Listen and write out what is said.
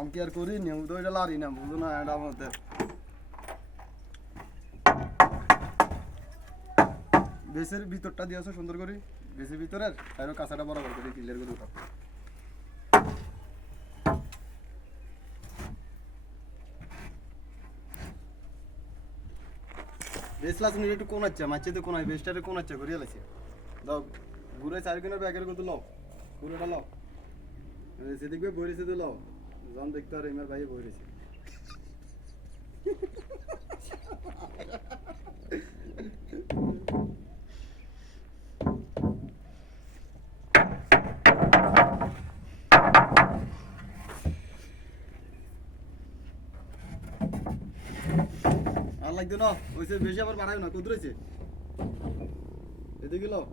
আমি কি আর করি নি তো এটা লারি না, বুঝো না, এটা আমাদের। বেসের ভিতরটা দিয়েছ সুন্দর করে। বেসের ভিতরের আর কাঁচাটা বরাবর করে ক্লিয়ার করে উঠাও বেস লাস নিয়ে একটু কোন আছে মাছে তো কোন আছে বেসটারে কোন আছে করিয়া লাগছে দাও, ঘুরে চার কিনার ব্যাগের কত লও ঘুরেটা লও। সেদিকে বই রয়েছে তো লও। জন দেখতে আর ভাই বই আর লাগতো না ওইসে বেশি আবার বাড়ায় না কত রয়েছে এদিকে লও